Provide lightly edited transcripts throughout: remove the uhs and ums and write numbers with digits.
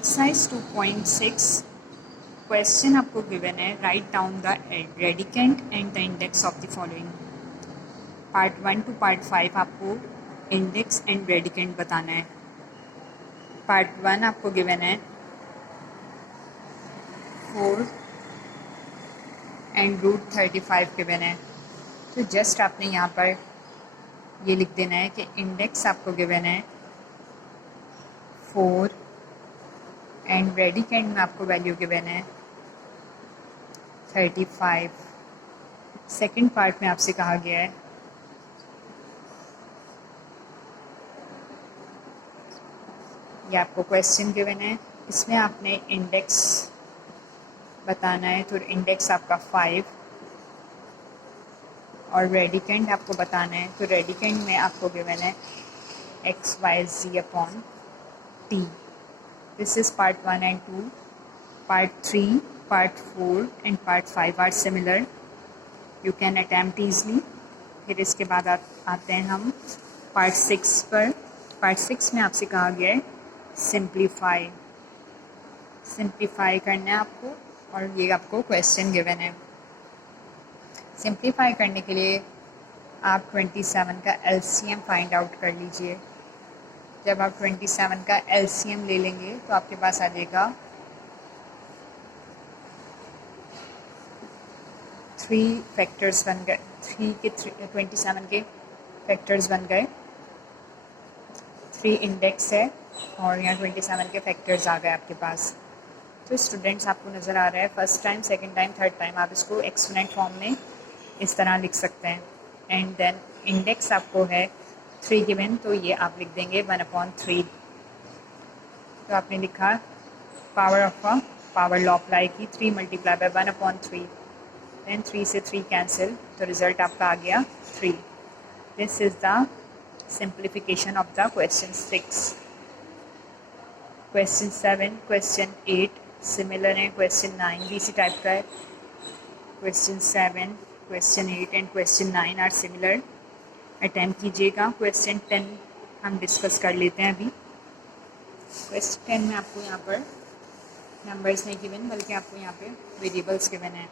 Exercise 2.6 question आपको given है, write down the radicand and the index of the following. Part 1 to part 5 आपको index and radicand बताना है। Part 1 आपको given है 4 एंड रूट 35 गिवन है, तो जस्ट आपने यहाँ पर ये लिख देना है कि इंडेक्स आपको गिवन है 4 एंड रेडिकेंट में आपको वैल्यू गिवन है 35। सेकंड पार्ट में आपसे कहा गया है ये आपको क्वेश्चन गिवन है, इसमें आपने इंडेक्स बताना है, तो इंडेक्स आपका 5 और रेडिकेंट आपको बताना है, तो रेडिकेंट में आपको गिवन है XYZ upon T। This is part 1 and 2. Part 3, part 4 and part 5 are similar. You can attempt easily. फिर इसके बाद आते हैं हम part 6 पर। part 6 में आपसे कहा गया है सिंप्लीफाई करना है आपको, और ये आपको क्वेश्चन गिवन है। सिंप्लीफाई करने के लिए आप 27 का LCM फाइंड आउट कर लीजिए। जब आप 27 का LCM ले लेंगे तो आपके पास आ जाएगा 3 फैक्टर्स बन गए, 27 के फैक्टर्स बन गए, 3 इंडेक्स है और यहाँ 27 के फैक्टर्स आ गए आपके पास। तो स्टूडेंट्स आपको नज़र आ रहा है first time, second time, third time आप इसको एक्सपोनेंट फॉर्म में इस तरह लिख सकते हैं। एंड देन इंडेक्स आपको है 3 गिवन, तो ये आप लिख देंगे 1/3। तो आपने लिखा power of power law apply की, 3 मल्टीप्लाई बाय 1/3, देन 3 से 3 कैंसिल, तो रिज़ल्ट आपका आ गया 3। This is the simplification of the question 6। Question 7, question 8 similar है, क्वेश्चन 9 भी इसी टाइप का है। Question 7, question 8 and question 9 are similar. Attempt कीजिएगा। क्वेश्चन 10 हम डिस्कस कर लेते हैं अभी। क्वेश्चन 10 में आपको यहाँ पर नंबर्स नहीं गिवन, बल्कि आपको यहाँ पे वेरिएबल्स गिवन है।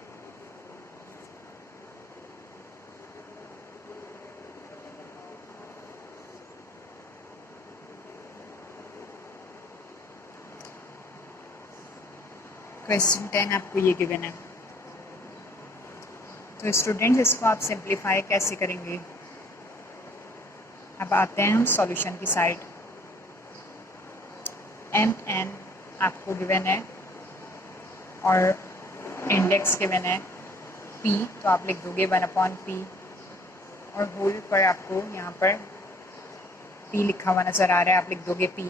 क्वेश्चन 10 आपको ये गिवन है, तो स्टूडेंट्स इसको आप सिंप्लीफाई कैसे करेंगे। अब आते हैं हम सॉल्यूशन की साइड। MN आपको गिवन है और इंडेक्स गिवन है P, तो आप लिख दोगे 1/P, और होल पर आपको यहाँ पर P लिखा हुआ नज़र आ रहा है, आप लिख दोगे P।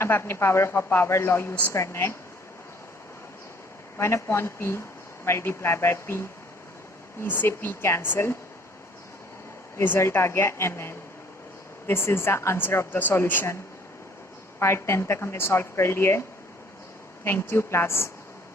अब आपने power of power law use करना है, 1/P multiply by P, P से P कैंसिल, रिज़ल्ट आ गया MN। This is the answer of the solution. Part 10 तक हमने सॉल्व कर लिया है। Thank you class.